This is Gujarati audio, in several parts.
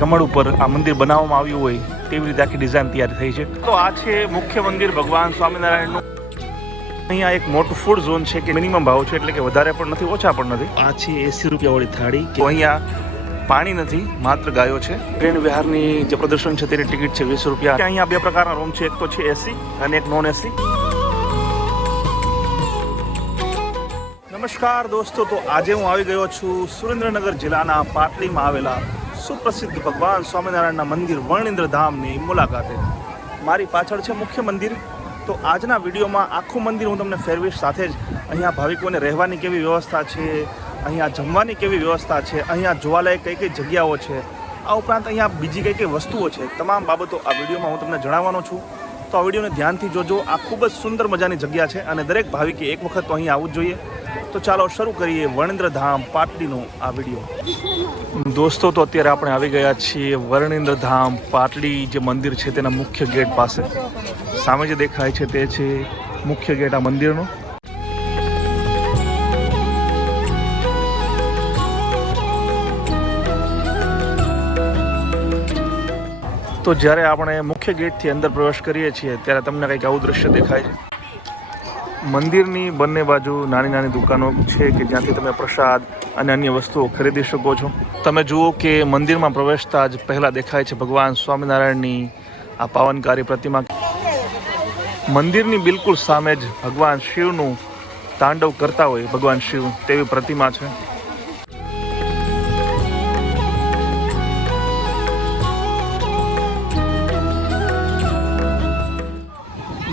કમળ ઉપર આ મંદિર બનાવવામાં આવ્યું હોય તેવી રીતે આખી ડિઝાઇન તૈયાર થઈ છે. તો આ છે મુખ્ય મંદિર ભગવાન સ્વામિનારાયણનું. અહીંયા એક મોટું ફૂડ ઝોન છે કે મિનિમમ ભાવ છે, એટલે કે વધારે પણ નથી ઓછા પણ નથી. આ છે 80 રૂપિયા વાળી થાળી. તો અહીંયા પાણી નથી, માત્ર ગાયો છે. ટ્રેન વિહારની જે પ્રદર્શન છે તેની ટિકિટ છે 20 રૂપિયા. અહીંયા બે પ્રકારના રૂમ છે, એક તો છે એસી અને એક નોન એસી. નમસ્કાર દોસ્તો, તો આજે હું આવી ગયો છું સુરેન્દ્રનગર જિલ્લાના પાટડીમાં આવેલા સુપ્રસિદ્ધ ભગવાન સ્વામિનારાયણના મંદિર વર્ણિન્દ્ર ધામની મુલાકાતે. મારી પાછળ છે મુખ્ય મંદિર. તો આજના વિડીયોમાં આખું મંદિર હું તમને ફેરવીશ, સાથે જ અહીંયા ભાવિકોને રહેવાની કેવી વ્યવસ્થા છે, અહીંયા જમવાની કેવી વ્યવસ્થા છે, અહીંયા જોવાલાયક કઈ કઈ જગ્યાઓ છે, આ ઉપરાંત અહીંયા બીજી કઈ કઈ વસ્તુઓ છે, તમામ બાબતો આ વિડીયોમાં હું તમને જણાવવાનો છું. તો આ વિડીયોને ધ્યાનથી જોજો. આ ખૂબ જ સુંદર મજાની જગ્યા છે અને દરેક ભાવિકે એક વખત તો અહીં આવવું જ જોઈએ. તો ચાલો શરૂ કરીએ વર્ણિન્દ્ર ધામ પાટડીનો આ વિડીયો. દોસ્તો, તો અત્યારે આપણે આવી ગયા છીએ વર્ણિન્દ્ર ધામ પાટડી જે મંદિર છે તેના મુખ્ય ગેટ પાસે. સામે જે દેખાય છે તે છે મુખ્ય ગેટ આ મંદિરનો. તો જ્યારે આપણે મુખ્ય ગેટથી અંદર પ્રવેશ કરીએ છીએ ત્યારે તમને કંઈક આવું દ્રશ્ય દેખાય છે. મંદિરની બંને બાજુ નાની નાની દુકાનો છે કે જ્યાંથી તમે પ્રસાદ અને અન્ય વસ્તુઓ ખરીદી શકો છો. તમે જુઓ કે મંદિરમાં પ્રવેશતા જ પહેલાં દેખાય છે ભગવાન સ્વામિનારાયણની આ પાવનકારી પ્રતિમા. મંદિરની બિલકુલ સામે જ ભગવાન શિવનું તાંડવ કરતા હોય ભગવાન શિવ તેવી પ્રતિમા છે.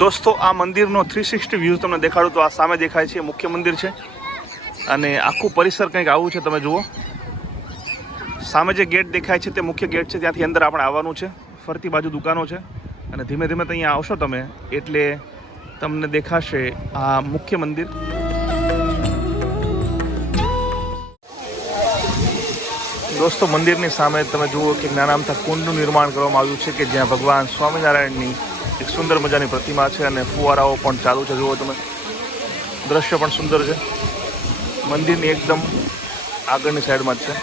દોસ્તો, આ મંદિરનો 360 વ્યૂ તમને દેખાડું તો આ સામે દેખાય છે મુખ્ય મંદિર છે અને આખું પરિસર કંઈક આવું છે. તમે જુઓ સામે જે ગેટ દેખાય છે તે મુખ્ય ગેટ છે, ત્યાંથી અંદર આપણે આવવાનું છે. ફરતી બાજુ દુકાનો છે અને ધીમે ધીમે અહીંયા આવશો તમે એટલે તમને દેખાશે આ મુખ્ય મંદિર. દોસ્તો, મંદિરની સામે તમે જુઓ કે નાના અમથા કુંડનું નિર્માણ કરવામાં આવ્યું છે કે જ્યાં ભગવાન સ્વામિનારાયણની એક સુંદર મજાની પ્રતિમા છે અને ફુવારાઓ પણ ચાલુ છે. જુઓ તમે, દ્રશ્ય પણ સુંદર છે. મંદિરની એકદમ આગળની સાઈડમાં જ છે.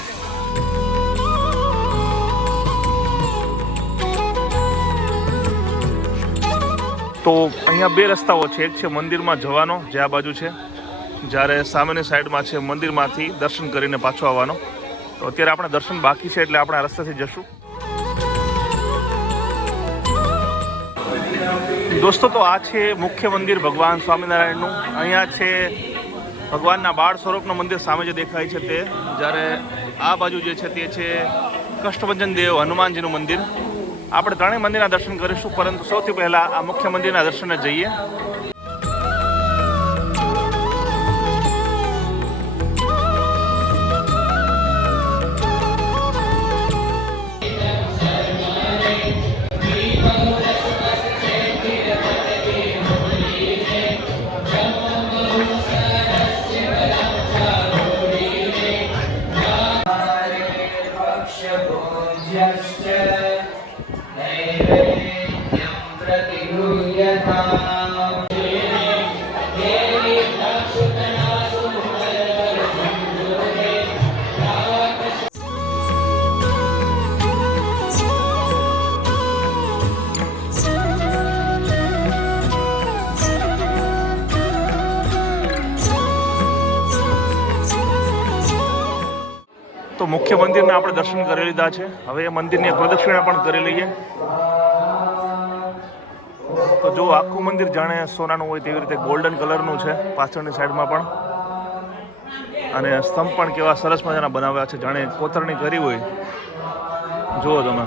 તો અહીંયા બે રસ્તાઓ છે. એક છે મંદિરમાં જવાનો, જે આ બાજુ છે, જ્યારે સામેની સાઈડમાં છે મંદિરમાંથી દર્શન કરીને પાછો આવવાનો. તો અત્યારે આપણે દર્શન બાકી છે એટલે આપણે આ રસ્તાથી જશું. દોસ્તો, તો આ છે મુખ્ય મંદિર ભગવાન સ્વામિનારાયણનું. અહીંયા છે ભગવાનના બાળ સ્વરૂપનું મંદિર સામે જે દેખાય છે તે. જ્યારે આ બાજુ જે છે તે છે કષ્ટભંજન દેવ હનુમાનજીનું મંદિર. આપણે ત્રણેય મંદિરના દર્શન કરીશું, પરંતુ સૌથી પહેલાં આ મુખ્ય મંદિરના દર્શને જઈએ. તો મુખ્ય મંદિરના આપણે દર્શન કરી લીધા છે. હવે એ મંદિરની પ્રદક્ષિણા પણ કરી લઈએ. તો જો આખું મંદિર જાણે સોનાનું હોય તેવી રીતે ગોલ્ડન કલરનું છે પાછળની સાઈડમાં પણ. અને સ્તંભ પણ કેવા સરસ મજાના બનાવ્યા છે, જાણે કોતરણી કરી હોય. જુઓ તમે,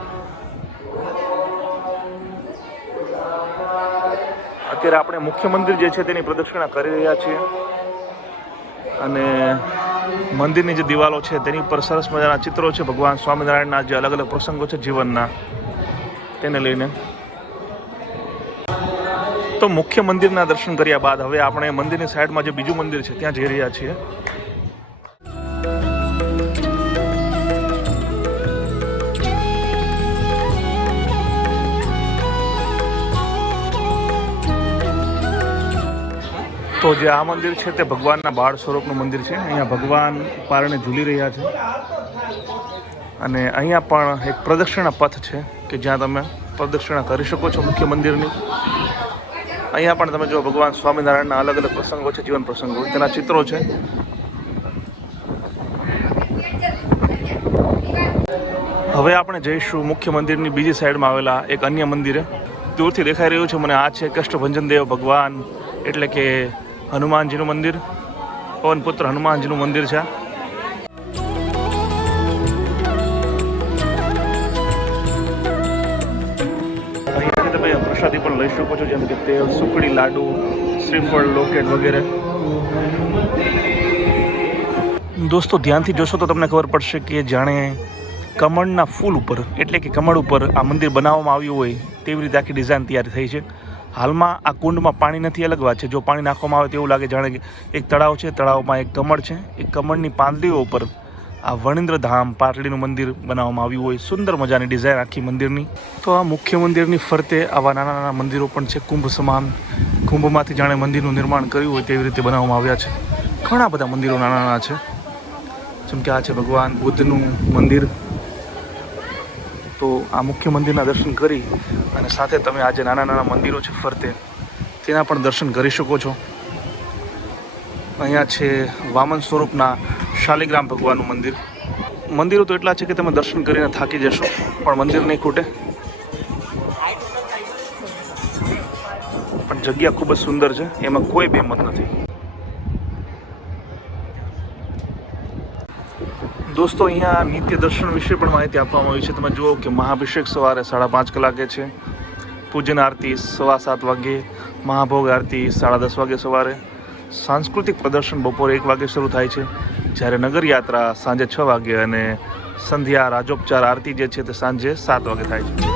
અત્યારે આપણે મુખ્ય મંદિર જે છે તેની પ્રદક્ષિણા કરી રહ્યા છીએ. અને મંદિરની જે દિવાલો છે તેની ઉપર સરસ મજાના ચિત્રો છે ભગવાન સ્વામિનારાયણના, જે અલગ અલગ પ્રસંગો છે જીવનના તેને લઈને. તો મુખ્ય મંદિરના દર્શન કર્યા બાદ હવે આપણે મંદિરની સાઈડમાં જે બીજું મંદિર છે ત્યાં જઈ રહ્યા છીએ. તો જે આ મંદિર છે તે ભગવાનના બાળ સ્વરૂપનું મંદિર છે. અહીંયા ભગવાન પારણે ઝૂલી રહ્યા છે અને અહીંયા પણ એક પ્રદક્ષિણા પથ છે કે જ્યાં તમે પ્રદક્ષિણા કરી શકો છો મુખ્ય મંદિરની. અહીંયા પણ તમે જો ભગવાન સ્વામિનારાયણના અલગ અલગ પ્રસંગો છે, જીવન પ્રસંગો, તેના ચિત્રો છે. હવે આપણે જઈશું મુખ્ય મંદિરની બીજી સાઈડમાં આવેલા એક અન્ય મંદિરે. દૂરથી દેખાઈ રહ્યું છે મને, આ છે કષ્ટભંજન દેવ ભગવાન એટલે કે હનુમાનજીનું મંદિર, પવનપુત્ર હનુમાનજીનું મંદિર છે. અહીંયાથી તમે પ્રસાદી પણ લઈ શકો છો, જેમ કે તેલ, સુખડી, લાડુ, શ્રીફળ, લોકેટ વગેરે. દોસ્તો ધ્યાનથી જોશો તો તમને ખબર પડશે કે જાણે કમળના ફૂલ ઉપર એટલે કે કમળ ઉપર આ મંદિર બનાવવામાં આવ્યું હોય તેવી રીતે આખી ડિઝાઇન તૈયાર થઈ છે. હાલમાં આ કુંડમાં પાણી નથી, અલગ વાત છે. જો પાણી નાખવામાં આવે તેવું લાગે જાણે કે એક તળાવ છે, તળાવમાં એક કમળ છે, એક કમળની પાંદડીઓ ઉપર આ વણિન્દ્ર ધામ પાટડીનું મંદિર બનાવવામાં આવ્યું હોય. સુંદર મજાની ડિઝાઇન આખી મંદિરની. તો આ મુખ્ય મંદિરની ફરતે આવા નાના નાના મંદિરો પણ છે, કુંભ સમાન. કુંભમાંથી જાણે મંદિરનું નિર્માણ કર્યું હોય તેવી રીતે બનાવવામાં આવ્યા છે. ઘણા બધા મંદિરો નાના નાના છે, જેમ કે આ છે ભગવાન બુદ્ધનું મંદિર. તો આ મુખ્ય મંદિરના દર્શન કરી અને સાથે તમે આ જે નાના નાના મંદિરો છે ફરતે તેના પણ દર્શન કરી શકો છો. અહીંયા છે વામન સ્વરૂપના શાલિગ્રામ ભગવાનનું મંદિર. મંદિરો તો એટલા છે કે તમે દર્શન કરીને થાકી જશો, પણ મંદિર નહીં ખૂટે. પણ જગ્યા ખૂબ જ સુંદર છે, એમાં કોઈ બેમત નથી. દોસ્તો અહીંયા નિત્ય દર્શન વિશે પણ માહિતી આપવામાં આવી છે. તમે જુઓ કે મહાભિષેક સવારે 5:30 કલાકે છે, પૂજન આરતી 7:15 વાગે, મહાભોગ આરતી 10:30 વાગે સવારે, સાંસ્કૃતિક પ્રદર્શન બપોરે 1 વાગે શરૂ થાય છે, જ્યારે નગરયાત્રા સાંજે 6 વાગે અને સંધ્યા રાજોપચાર આરતી જે છે તે સાંજે 7 વાગે થાય છે.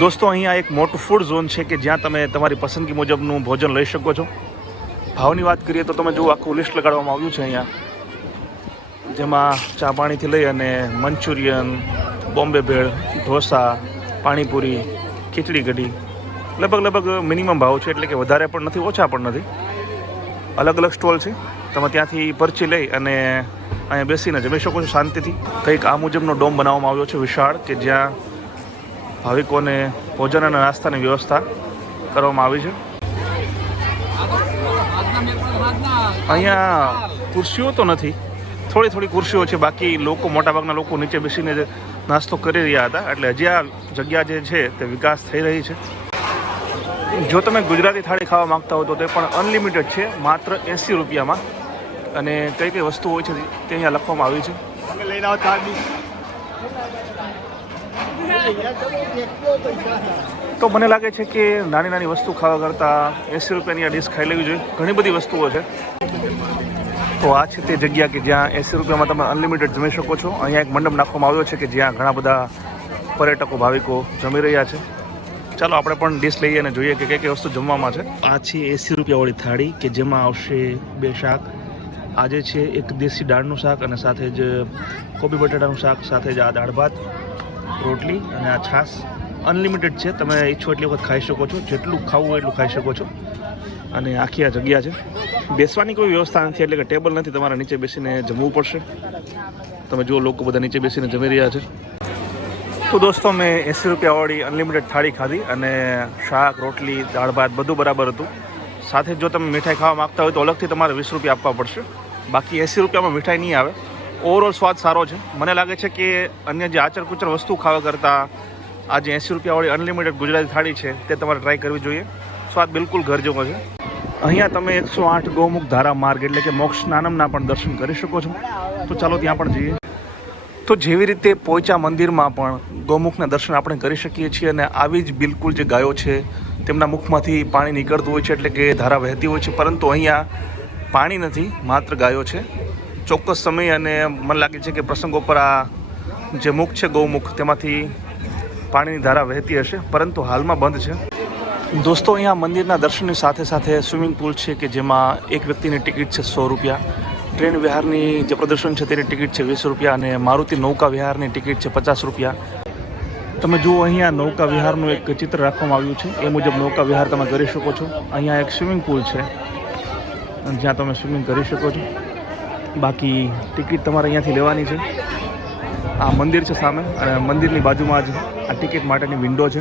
દોસ્તો અહીંયા એક મોટું ફૂડ ઝોન છે કે જ્યાં તમે તમારી પસંદગી મુજબનું ભોજન લઈ શકો છો. ભાવની વાત કરીએ તો તમે જુઓ આખું લિસ્ટ લગાડવામાં આવ્યું છે અહીંયા, જેમાં ચા પાણીથી લઈ અને મંચુરિયન, બોમ્બે ભેળ, ઢોસા, પાણીપુરી, ખીચડી કઢી, લગભગ મિનિમમ ભાવ છે, એટલે કે વધારે પણ નથી, ઓછા પણ નથી. અલગ અલગ સ્ટોલ છે, તમે ત્યાંથી પરચી લઈ અને અહીંયા બેસીને જમી શકો છો શાંતિથી. કંઈક આ મુજબનો ડોમ બનાવવામાં આવ્યો છે વિશાળ, કે જ્યાં ભાવિકોને ભોજન અને નાસ્તાની વ્યવસ્થા કરવામાં આવી છે. અહીંયા ખુરશીઓ તો નથી, થોડી ખુરશીઓ છે, બાકી લોકો મોટાભાગના લોકો નીચે બેસીને નાસ્તો કરી રહ્યા હતા. એટલે હજી આ જગ્યા જે છે તે વિકાસ થઈ રહી છે. જો તમે ગુજરાતી થાળી ખાવા માંગતા હો તો તે પણ અનલિમિટેડ છે, માત્ર 80 રૂપિયામાં. અને કઈ કઈ વસ્તુ હોય છે તે અહીંયા લખવામાં આવી છે. તો મને લાગે છે કે નાની નાની વસ્તુ ખાવા કરતાં 80 રૂપિયાની આ ડીશ ખાઈ લેવી જોઈએ. ઘણી બધી વસ્તુઓ છે. તો આ છે તે જગ્યા કે જ્યાં 80 રૂપિયામાં તમે અનલિમિટેડ જમી શકો છો. અહીંયા એક મંડપ નાખવામાં આવ્યો છે કે જ્યાં ઘણા બધા પર્યટકો ભાવિકો જમી રહ્યા છે. ચાલો આપણે પણ ડીશ લઈએ અને જોઈએ કે કઈ કઈ વસ્તુ જમવામાં છે. આ છે 80 રૂપિયાવાળી થાળી કે જેમાં આવશે 2 શાક. આજે છે એક દેશી દાળનું શાક અને સાથે જ કોબી બટાટાનું શાક, સાથે જ આ દાળ ભાત, રોટલી અને આ છાશ. અનલિમિટેડ છે, તમે ઈચ્છો એટલી વખત ખાઈ શકો છો, જેટલું ખાવું હોય એટલું ખાઈ શકો છો. અને આખી આ જગ્યા છે, બેસવાની કોઈ વ્યવસ્થા નથી, એટલે કે ટેબલ નથી, તમારે નીચે બેસીને જમવું પડશે. તમે જુઓ લોકો બધા નીચે બેસીને જમી રહ્યા છે. તો દોસ્તો મેં 80 રૂપિયાવાળી અનલિમિટેડ થાળી ખાધી અને શાક, રોટલી, દાળ ભાત બધું બરાબર હતું. સાથે જો તમે મીઠાઈ ખાવા માગતા હોય તો અલગથી તમારે 20 રૂપિયા આપવા પડશે. બાકી 80 રૂપિયામાં મીઠાઈ નહીં આવે. ઓવરઓલ સ્વાદ સારો છે. મને લાગે છે કે અન્ય જે આચર કુચર વસ્તુ ખાવા કરતાં આ જે 80 રૂપિયાવાળી અનલિમિટેડ ગુજરાતી થાળી છે તે તમારે ટ્રાય કરવી જોઈએ. સ્વાદ બિલકુલ ઘર જેવો છે. અહીંયા તમે 108 ગૌમુખ ધારા માર્ગ એટલે કે મોક્ષ સ્નાનમના પણ દર્શન કરી શકો છો. તો ચાલો ત્યાં પણ જઈએ. તો જેવી રીતે પોઈચા મંદિરમાં પણ ગૌમુખના દર્શન આપણે કરી શકીએ છીએ અને આવી જ બિલકુલ જે ગાયો છે તેમના મુખમાંથી પાણી નીકળતું હોય છે, એટલે કે ધારા વહેતી હોય છે. પરંતુ અહીંયા પાણી નથી, માત્ર ગાયો છે. ચોક્કસ સમય અને મને લાગે છે કે પ્રસંગો પર આ જે મુખ છે ગૌમુખ તેમાંથી પાણીની ધારા વહેતી હશે, પરંતુ હાલમાં બંધ છે. દોસ્તો અહીંયા મંદિરના દર્શનની સાથે સાથે સ્વિમિંગ પુલ છે કે જેમાં એક વ્યક્તિની ટિકિટ છે 100 રૂપિયા. ટ્રેન વિહારની જે પ્રદર્શન છે તેની ટિકિટ છે 20 રૂપિયા અને મારુતિ નૌકા વિહારની ટિકિટ છે 50 રૂપિયા. તમે જુઓ અહીંયા નૌકા વિહારનું એક ચિત્ર રાખવામાં આવ્યું છે, એ મુજબ નૌકા વિહાર તમે કરી શકો છો. અહીંયા એક સ્વિમિંગ પુલ છે જ્યાં તમે સ્વિમિંગ કરી શકો છો. બાકી ટિકિટ તમારે અહીંયાથી લેવાની છે. આ મંદિર છે સામે અને મંદિરની બાજુમાં જ આ ટિકિટ માટેની વિન્ડો છે.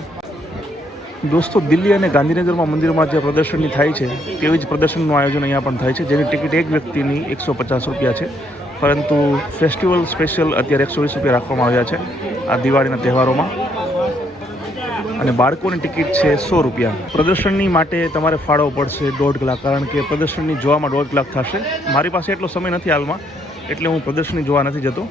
દોસ્તો, દિલ્હી અને ગાંધીનગરમાં મંદિરમાં જે પ્રદર્શની થાય છે તેવી જ પ્રદર્શનનું આયોજન અહીંયા પણ થાય છે, જેની ટિકિટ એક વ્યક્તિની 150 રૂપિયા છે. પરંતુ ફેસ્ટિવલ સ્પેશિયલ અત્યારે 120 રૂપિયા રાખવામાં આવ્યા છે આ દિવાળીના તહેવારોમાં. અને બાળકોની ટિકિટ છે 100 રૂપિયા. પ્રદર્શનની માટે તમારે ફાળવવો પડશે 1.5 કલાક, કારણ કે પ્રદર્શનની જોવામાં 1.5 કલાક થશે. મારી પાસે એટલો સમય નથી હાલમાં, એટલે હું પ્રદર્શની જોવા નથી જતો.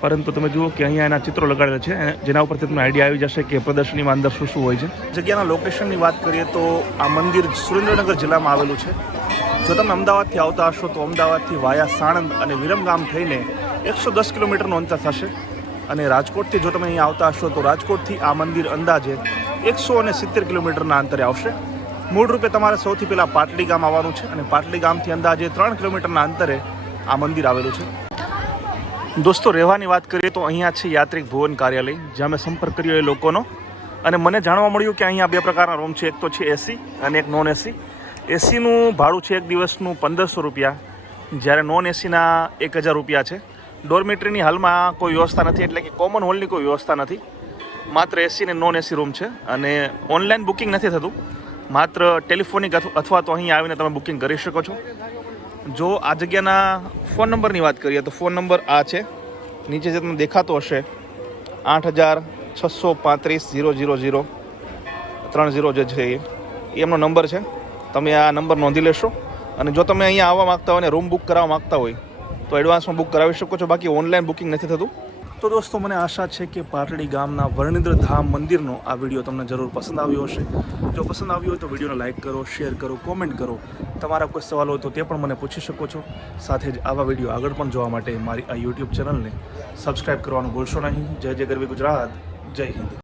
પરંતુ તમે જુઓ કે અહીંયા એના ચિત્રો લગાડેલા છે, જેના ઉપરથી તમને આઈડિયા આવી જશે કે પ્રદર્શનીમાં અંદર શું શું હોય છે. જગ્યાના લોકેશનની વાત કરીએ તો આ મંદિર સુરેન્દ્રનગર જિલ્લામાં આવેલું છે. જો તમે અમદાવાદથી આવતા હશો તો અમદાવાદથી વાયા સાણંદ અને વિરમગામ થઈને 110 કિલોમીટરનું અંતર થશે. અને રાજકોટથી જો તમે અહીંયા આવતા હશો તો રાજકોટથી આ મંદિર અંદાજે 170 કિલોમીટરના અંતરે આવશે. મૂળ રૂપે તમારે સૌથી પહેલાં પાટડી ગામ આવવાનું છે અને પાટડી ગામથી અંદાજે 3 કિલોમીટરના અંતરે આ મંદિર આવેલું છે. દોસ્તો, રહેવાની વાત કરીએ તો અહીંયા છે યાત્રિક ભુવન કાર્યાલય, જ્યાં મેં સંપર્ક કર્યો એ લોકોનો. અને મને જાણવા મળ્યું કે અહીંયા 2 પ્રકારના રૂમ છે, એક તો છે એસી અને એક નોન એસી. એસીનું ભાડું છે એક દિવસનું 1500 રૂપિયા, જ્યારે નોન એસીના 1000 રૂપિયા છે. ડોર્મેટરીની હાલમાં કોઈ વ્યવસ્થા નથી, એટલે કે કોમન હોલની કોઈ વ્યવસ્થા નથી. માત્ર એસી અને નોન એસી રૂમ છે અને ઓનલાઈન બુકિંગ નથી થતું, માત્ર ટેલિફોનિક અથવા તો અહીં આવીને તમે બુકિંગ કરી શકો છો. જો આ જગ્યાના ફોન નંબરની વાત કરીએ તો ફોન નંબર આ છે, નીચે જે તમને દેખાતો હશે 8635000330 જે છે એ એમનો નંબર છે. તમે આ નંબર નોંધી લેશો અને જો તમે અહીંયા આવવા માગતા હોય અને રૂમ બુક કરાવવા માગતા હોય તો એડવાન્સમાં બુક કરાવી શકો છો. બાકી ઓનલાઈન બુકિંગ નથી થતું. તો દોસ્તો, મને આશા છે કે પાટડી ગામના વર્ણિન્દ્ર ધામ મંદિરનો આ વિડીયો તમને જરૂર પસંદ આવ્યો હશે. જો પસંદ આવ્યો હોય તો વિડીયોને લાઇક કરો, શેર કરો, કોમેન્ટ કરો. તમારા કોઈ સવાલ હોય તો તે પણ મને પૂછી શકો છો. સાથે જ આવા વિડીયો આગળ પણ જોવા માટે મારી આ યુટ્યુબ ચેનલને સબસ્ક્રાઈબ કરવાનું ભૂલશો નહીં. જય જય ગરવી ગુજરાત, જય હિન્દ.